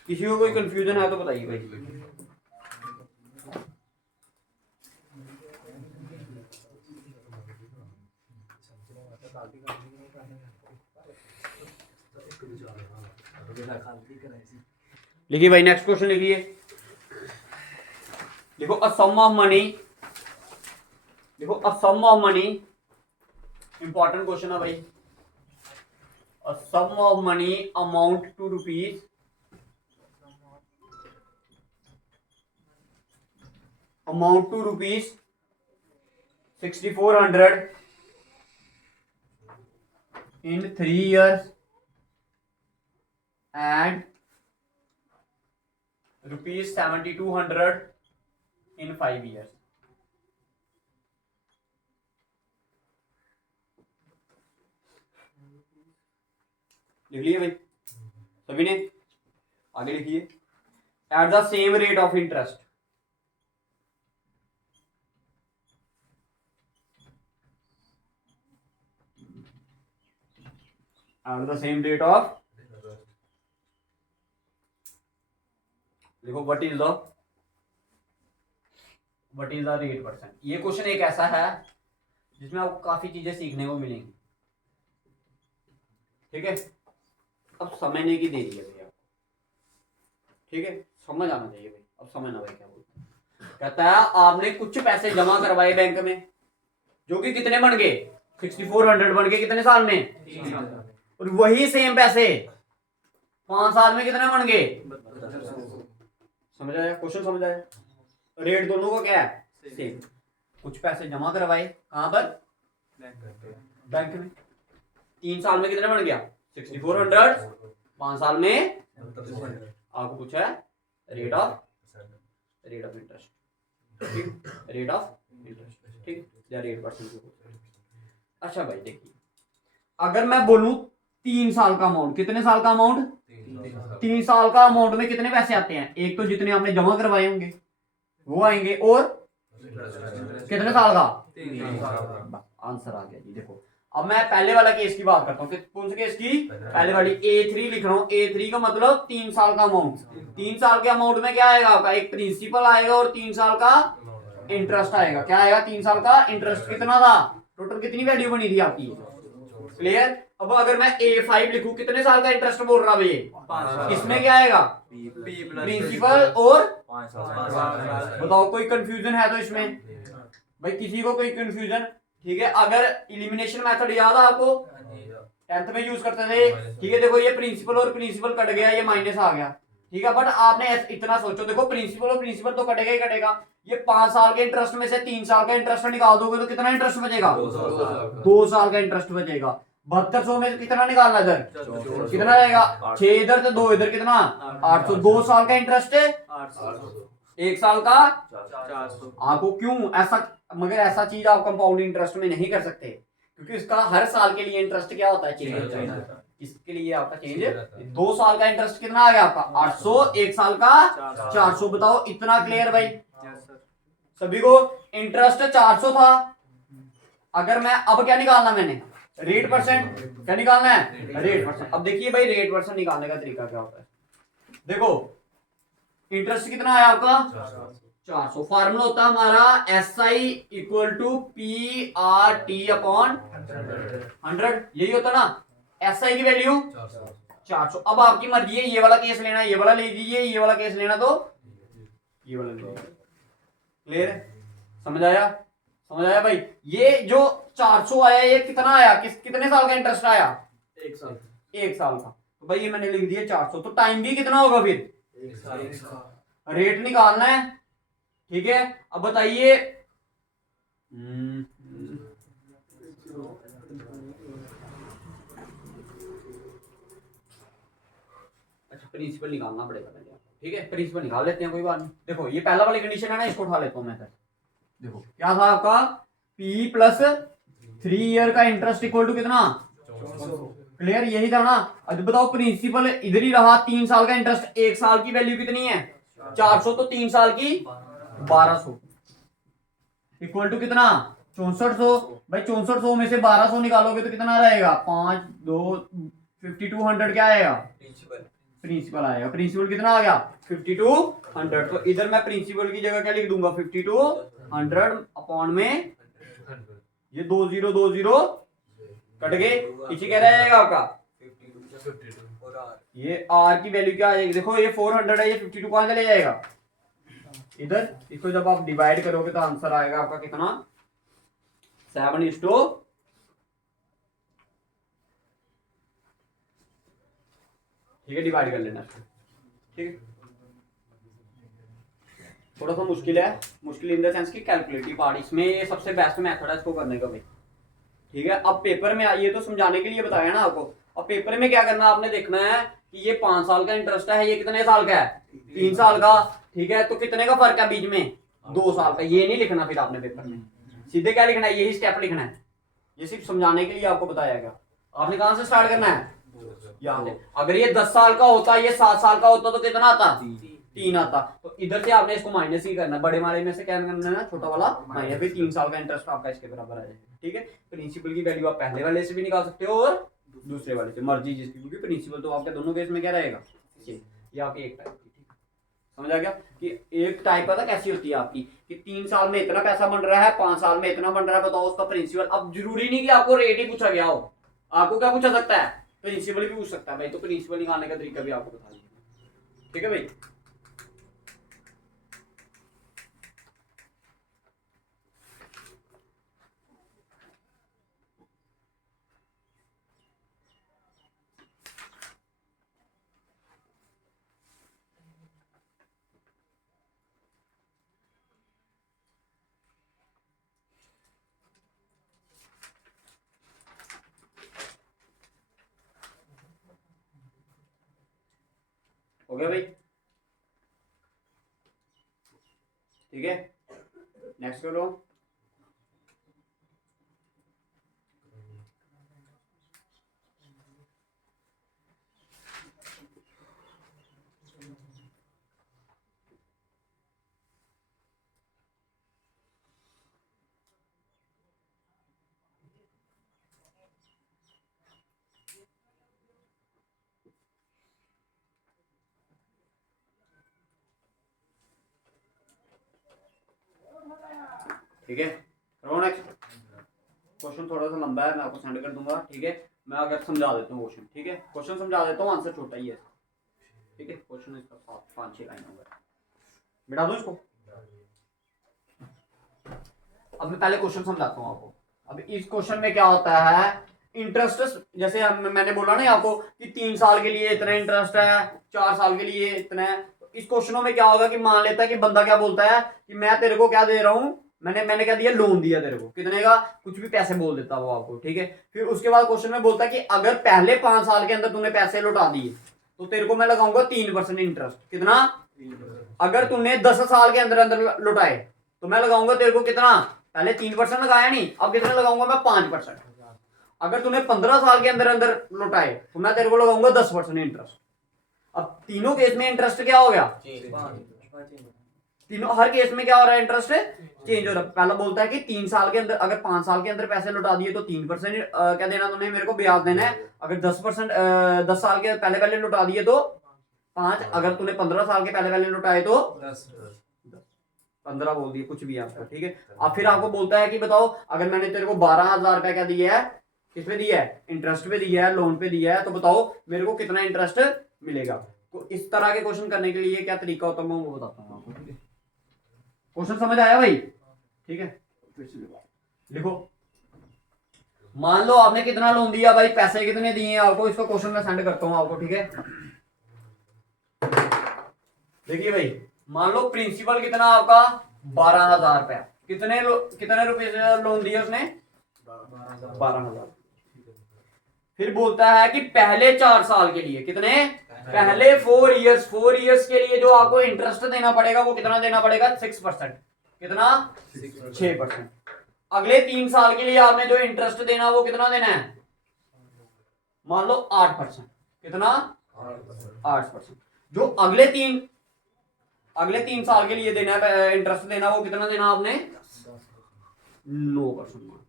किसी को कोई कंफ्यूजन है तो बताइए भाई। लिखिए भाई, नेक्स्ट क्वेश्चन लिखिए। देखो अ सम ऑफ मनी, देखो a sum of money, important question है भाई। A sum of money amount to rupees, amount to rupees 6400 in 3 years and rupees 7200 in 5 years. लिख लिए भाई सभी ने? आगे लिखिए। At the same rate of interest, at the same rate of, देखो what is the rate percent. ये question एक ऐसा है जिसमें आपको काफी चीजें सीखने को मिलेंगी। ठीक है, अब समझने की देरी है भैया। ठीक है, समझ आना चाहिए भाई। अब समझना भाई क्या बोलते हैं। कहता है आपने कुछ पैसे जमा करवाए बैंक में, जो कि कितने बन गए 6400 बन के कितने साल में, और वही सेम पैसे 5 साल में कितने बन गए। समझ आया क्वेश्चन, समझ आया। रेट दोनों का क्या है, सेम। कुछ पैसे जमा करवाए कहां पर, बैंक में। 3 साल में कितने बन गया 6400, 5 साल में आपको पूछा है rate of interest, rate of interest, ठीक, या रेट परसेंट। अच्छा भाई देखिए, अगर मैं बोलूं 3 साल का अमाउंट, कितने साल का अमाउंट, 3 साल का अमाउंट में कितने पैसे आते हैं, एक तो जितने आपने जमा करवाए होंगे वो आएंगे, और कितने साल का, आंसर आ गया जी। देखो अब मैं पहले वाला केस की बात करता हूँ, कौन से केस की, पहले वाली A3 लिख रहा हूँ। A3 का मतलब 3 साल का अमाउंट। 3 साल के अमाउंट में क्या आएगा आपका, एक प्रिंसिपल आएगा और 3 साल का इंटरेस्ट आएगा। क्या आएगा, 3 साल का इंटरेस्ट कितना था, टोटल कितनी वैल्यू बनी थी आपकी, क्लियर। अब अगर मैं A5 लिखूं, कितने साल का इंटरेस्ट बोल रहा भैया, इसमें क्या आएगा, प्रिंसिपल और, बताओ कोई कंफ्यूजन है तो इसमें, भाई किसी को कोई कंफ्यूजन, ठीक है। अगर इलिमिनेशन मेथड याद है आपको, 10th में यूज करते थे, ठीक है। देखो ये प्रिंसिपल और प्रिंसिपल कट गया, ये माइनस आ गया, ठीक है। बट आपने इतना सोचो, देखो प्रिंसिपल और प्रिंसिपल तो कटेगा ही कटेगा। ये 5 साल के इंटरेस्ट में से 3 साल का इंटरेस्ट निकाल दोगे तो कितना इंटरेस्ट बचेगा, 2 साल का इंटरेस्ट बचेगा। 7200 में से कितना निकालना, इधर कितना आएगा, 6 इधर तो 2 इधर, कितना 800। 2 साल का इंटरेस्ट है, 1 साल का 400। आपको क्यों ऐसा, मगर ऐसा चीज आप कंपाउंड इंटरेस्ट में नहीं कर सकते, क्योंकि इसका हर साल के लिए इंटरेस्ट क्या होता है, चेंज होता है। इसके लिए आपका चेंज, 2 साल का इंटरेस्ट कितना आ गया आपका 800, 1 साल का 400। बताओ इतना क्लियर भाई सभी को। इंटरेस्ट 400 था, अगर मैं अब क्या निकालना, मैंने रेट परसेंट, क्या निकालना है, रेट परसेंट। अब देखिए भाई रेट परसेंट निकालने का तरीका क्या होता है। देखो इंटरेस्ट कितना है आपका 400, फार्मूला होता है हमारा SI equal to PRT upon 100, यही होता ना। SI की वैल्यू 400। अब आपकी मर्जी है, ये वाला केस लेना, ये वाला ले लीजिए, ये वाला केस लेना तो ये वाला ले लीजिए। क्लियर, समझ आया, समझ आया भाई। ये जो 400 आया, ये कितना आया, कितने साल का इंटरेस्ट आया, 1 साल, 1 साल का। तो भाई ये मैंने लिख दिया 400, तो टाइम भी कितना होगा फिर, 1 साल। रेट निकालना है, ठीक है। अब बताइए अच्छा प्रिंसिपल निकालना पड़ेगा पहले, ठीक है। प्रिंसिपल निकाल लेते हैं, कोई बात नहीं। देखो ये पहला वाली कंडीशन है ना, इसको उठा लेता हूं मैं। देखो क्या था आपका, P प्लस 3 ईयर का इंटरेस्ट इक्वल टू कितना, क्लियर, यही था ना। अब बताओ प्रिंसिपल इधर ही रहा, 3 साल का इंटरेस्ट, 1 साल की वैल्यू कितनी है 400, तो 3 साल की 1200 इक्वल टू कितना 6400। भाई 6400 में से 1200 निकालोगे तो कितना रहेगा, 5 2 5200 क्या आएगा, प्रिंसिपल आएगा। प्रिंसिपल कितना आ गया 5200। तो इधर मैं प्रिंसिपल की जगह क्या लिख दूंगा 5200 अपॉन में ये 2020 कट गए, पीछे क्या रहेगा आपका 52। ये R की वैल्यू क्या आ जाएगी, देखो ये 400 है, ये 52 कहां चले जाएगा इधर। इसको जब आप डिवाइड करोगे तो आंसर आएगा आपका कितना 7:, ठीक है। डिवाइड कर लेना, ठीक है। थोड़ा सा मुश्किल है, मुश्किल इन द सेंस की कैलकुलेटिव पार्ट, इसमें ये सबसे बेस्ट मेथड है इसको करने का भाई, ठीक है। अब पेपर में ये तो समझाने के लिए बताया ना आपको, अब पेपर में क्या करना आपने देखना है कि ये 5 साल का इंटरेस्ट है, ये कितने साल का है 3 साल का, ठीक है। तो कितने का फर्क है बीच में 2 साल का, ये नहीं लिखना फिर आपने पेपर में, सीधे क्या लिखना है, यही स्टेप लिखना है। ये सिर्फ समझाने के लिए आपको बताया गया। आपने कहां से स्टार्ट करना है, यहाँ से। अगर ये 10 साल का होता, ये 7 साल का होता तो कितना आता 3 आता। तो इधर से आपने इसको माइनस ही करना, बड़े वाले में से क्या करना है छोटा वाला माइनस, फिर 3 साल का इंटरेस्ट आपका इसके बराबर आ जाएगा, ठीक है। प्रिंसिपल की वैल्यू आप पहले वाले से भी निकाल सकते हो और दूसरे वाले से, मर्जी जिसकी, क्योंकि प्रिंसिपल तो आपके दोनों केस में क्या रहेगा ये आपकी एक टाइप की, समझ आ गया कि एक टाइप पता कैसी होती है आपकी कि 3 साल में इतना पैसा बन रहा है, 5 साल में इतना बन रहा है, बताओ उसका प्रिंसिपल। अब जरूरी नहीं कि आपको रेट ही पूछा गया हो, आपको क्या पूछा सकता है, प्रिंसिपल भी पूछ सकता है भाई। तो प्रिंसिपल निकालने का तरीका भी आपको बता दिया, ठीक है भाई। हो गया भाई, ठीक है। नेक्स्ट करो। ठीक है, करो नेक्स्ट। क्वेश्चन थोड़ा सा लंबा है, मैं आपको सेंड कर दूंगा, ठीक है। मैं अगर समझा देता हूँ क्वेश्चन, ठीक है, क्वेश्चन समझा देता हूँ, आंसर छोटा ही है, ठीक है। क्वेश्चन इसका 5-6 लाइन होगा, मिटा दो इसको। अब मैं पहले क्वेश्चन समझाता हूँ आपको। अब इस क्वेश्चन में क्या होता है, इंटरेस्ट, जैसे मैंने बोला ना आपको कि 3 साल के लिए इतना इंटरेस्ट है, 4 साल के लिए इतना है। तो इस क्वेश्चनों में क्या होगा कि मान लेता है कि बंदा क्या बोलता है कि मैं तेरे को क्या दे रहा हूँ, मैंने क्या दिया, लोन दिया तेरे को, कितने का, कुछ भी पैसे बोल देता वो आपको, ठीक है। फिर उसके बाद क्वेश्चन में बोलता है कि अगर पहले 5 साल के अंदर तूने पैसे लौटा दिए तो तेरे को मैं लगाऊंगा 3% इंटरेस्ट। कितना? अगर तूने 10 साल के अंदर अंदर लौटाए तो मैं लगाऊंगा तेरे को कितना, पहले 3% लगाया नहीं, अब कितना लगाऊंगा मैं, 5%। अगर तूने 15 साल के अंदर अंदर लौटाए तो मैं तेरे को लगाऊंगा 10% इंटरेस्ट। अब तीनों केस में इंटरेस्ट क्या हो गया, तीनों, हर केस में क्या हो रहा है, इंटरेस्ट चेंज हो रहा है। पहला बोलता है कि 3 साल के अंदर, अगर 5 साल के अंदर पैसे लौटा दिए तो 3% क्या देना तुम्हें, मेरे को ब्याज देना है। अगर 10% 10 साल के पहले पहले लौटा दिए तो 5, अगर तूने 15 साल के पहले पहले लौटाए तो 15 बोल दिए, कुछ भी आपका, ठीक है। अब फिर आपको बोलता है कि बताओ, अगर मैंने तेरे को 12,000 रुपया क्या दिया है, किस पे दिया है, इंटरेस्ट पे दिया है, लोन पे दिया है, तो बताओ मेरे को कितना इंटरेस्ट मिलेगा। तो इस तरह के क्वेश्चन करने के लिए क्या तरीका होता है मैं वो बताता हूँ आपको, ठीक है। क्वेश्चन समझ आया भाई, ठीक है। फिर से लिखो, मान लो आपने कितना लोन दिया भाई, पैसे कितने दिए हैं आपको, इसको क्वेश्चन में सेंड करता हूं आपको, ठीक है। देखिए भाई, मान लो प्रिंसिपल कितना आपका, 12,000 रुपया, कितने रुपए से लोन दिया उसने, 12,000। फिर बोलता है कि पहले 4 साल के लिए कितने, पहले 4 इयर्स के लिए जो आपको इंटरेस्ट देना पड़ेगा वो कितना देना पड़ेगा, 6%। कितना, 6%। अगले 3 साल के लिए आपने जो इंटरेस्ट देना वो कितना देना है, मान लो 8%। कितना, 8%। जो अगले तीन साल के लिए देना है इंटरेस्ट देना, वो कितना देना आपने, 9%,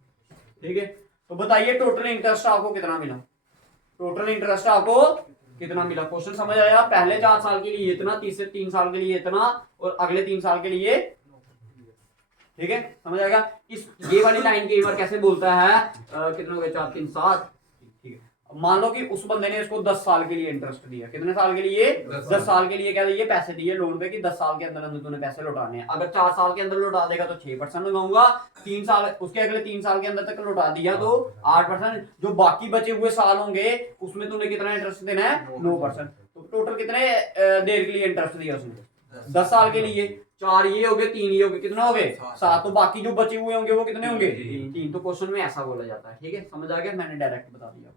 ठीक है। तो बताइए टोटल इंटरेस्ट आपको कितना मिला, टोटल इंटरेस्ट आपको कितना मिला। क्वेश्चन समझ आया, पहले 4 साल के लिए इतना, 3 साल के लिए इतना, और अगले 3 साल के लिए, ठीक है, समझ आएगा। इस ये वाली लाइन के बार कैसे बोलता है, कितने हो गए, 4 3 7, ठीक है। मान लो कि उस बंदे ने इसको 10 साल के लिए इंटरेस्ट दिया, कितने साल के लिए, 10 साल के लिए क्या दिए, पैसे दिए लोन पे कि 10 साल के अंदर अंदर तूने पैसे लौटाने हैं। अगर 4 साल के अंदर लौटा देगा तो 6% लगाऊंगा, 3 साल, उसके अगले 3 साल के अंदर तक लौटा दिया तो 8%। जो बाकी बचे हुए साल होंगे उसमें तूने कितना इंटरेस्ट देना है, 9%। तो टोटल कितने देर के लिए इंटरेस्ट दिया उसने, 10 साल के लिए। 4 ये हो गए, 3 ये हो गए, कितना हो गए, 7। तो बाकी जो बचे हुए होंगे वो कितने होंगे, 3। तो क्वेश्चन में ऐसा बोला जाता है, ठीक है, समझ आ गया, मैंने डायरेक्ट बता दिया।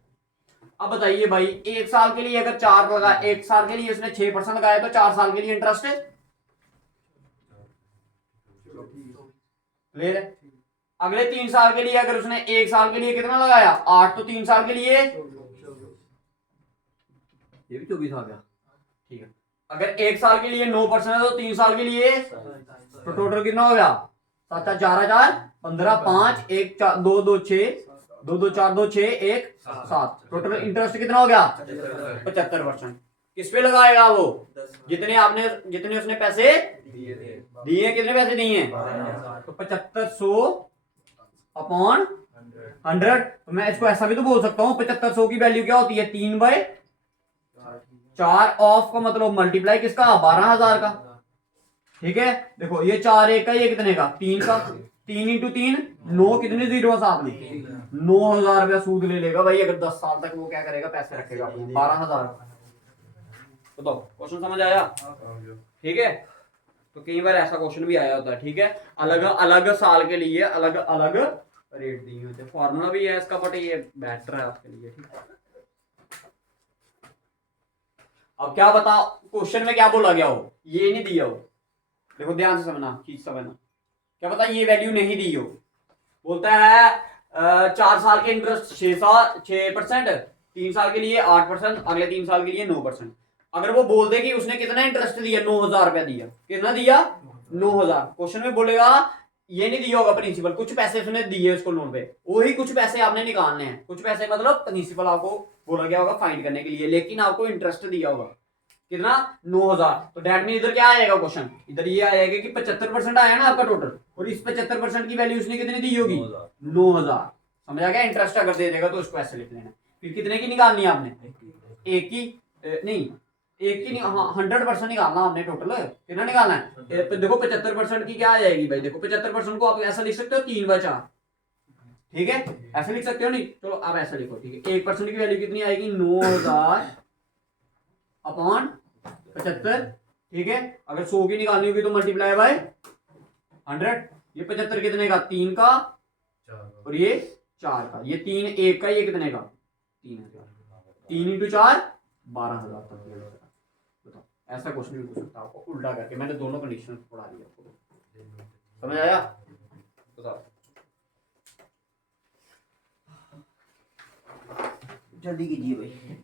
अब बताइए भाई, 1 साल के लिए अगर 4 लगा, 1 साल के लिए इसने 6% लगाया तो 4 साल के लिए इंटरेस्ट क्लियर है। अगले 3 साल के लिए अगर उसने 1 साल के लिए कितना लगाया, 8, तो 3 साल के लिए ये भी 24 आ गया, ठीक है। अगर 1 साल के लिए 9% है तो 3 साल के लिए तो टोटल कितना हो गया, 7 4 4 15 5 1 4 2 2 6 2 2 4 2 6 1 7। टोटल इंटरेस्ट कितना हो गया, 75%। किस पे लगाएगा वो, जितने उसने पैसे दिए, कितने पैसे दिए हैं, तो 7500 अपॉन 100। तो मैं इसको ऐसा भी तो बोल सकता हूँ, 7500 की वैल्यू क्या होती है, 3/4 ऑफ का मतलब मल्टीप्लाई किसका, 12,000 का, ठीक है। देखो ये 4 1 का, ये कितने का, 3 का, 3 × 3 9, कितने जीरो साथ में, 9,000 रुपया सूद ले लेगा भाई। अगर 10 साल तक वो क्या करेगा, पैसे रखेगा, 12,000। बताओ क्वेश्चन समझ आया, ठीक है। तो कई बार ऐसा क्वेश्चन भी आया होता है, ठीक है, अलग अलग साल के लिए अलग अलग रेट दिए होते हैं। फॉर्मूला भी है इसका, बट ये बेटर है आपके लिए, ठीक है। अब क्या बता क्वेश्चन में क्या बोला गया हो, ये नहीं दिया हो, देखो ध्यान से समझना, चीज समझना, क्या पता ये वैल्यू नहीं दी हो। बोलता है 4 साल के इंटरेस्ट 6%, 3 साल के लिए 8%, अगले 3 साल के लिए 9%। अगर वो बोल दे कि उसने कितना इंटरेस्ट दिया, 9,000 रुपया दिया, कितना दिया 9,000, क्वेश्चन में बोलेगा ये नहीं दिया होगा प्रिंसिपल, कुछ पैसे उसने दिए उसको लोन पे, वही कुछ पैसे आपने निकालने हैं, कुछ पैसे मतलब प्रिंसिपल आपको बोला गया होगा फाइंड करने के लिए, लेकिन आपको इंटरेस्ट दिया होगा कितना 9,000। तो डैट मीन इधर क्या आएगा क्वेश्चन, इधर ये आएगा कि 75% आया ना आपका टोटल, और इस 75% की वैल्यू उसने कितनी दी होगी 9,000। समझ आ गया, इंटरेस्ट अगर दे देगा तो उसको ऐसे लिख लेना। फिर कितने की निकालनी है आपने, एक की नहीं, एक की, हाँ 100% निकालना आपने, टोटल कितना निकालना है। तो देखो 75% की क्या आ जाएगी भाई, देखो 75% को आप ऐसा लिख सकते हो 3/4, ठीक है, ऐसे लिख सकते हो नहीं, चलो आप ऐसा लिखो, ठीक है। 1% की वैल्यू कितनी आएगी 9,000 अपॉन 75, ठीक है। अगर 100 की निकालनी होगी तो मल्टीप्लाई बाय 100। ये 75 कितने का, 3 का, और ये 4 का, ये 3 1 का, ये कितने का 3,000, 3 × 4 12,000 तक। बताओ, ऐसा क्वेश्चन भी पूछ सकता है आपको उल्टा करके, मैंने दोनों कंडीशन पढ़ा दी आपको, समझ आया। बताओ जल्दी कीजिए भाई।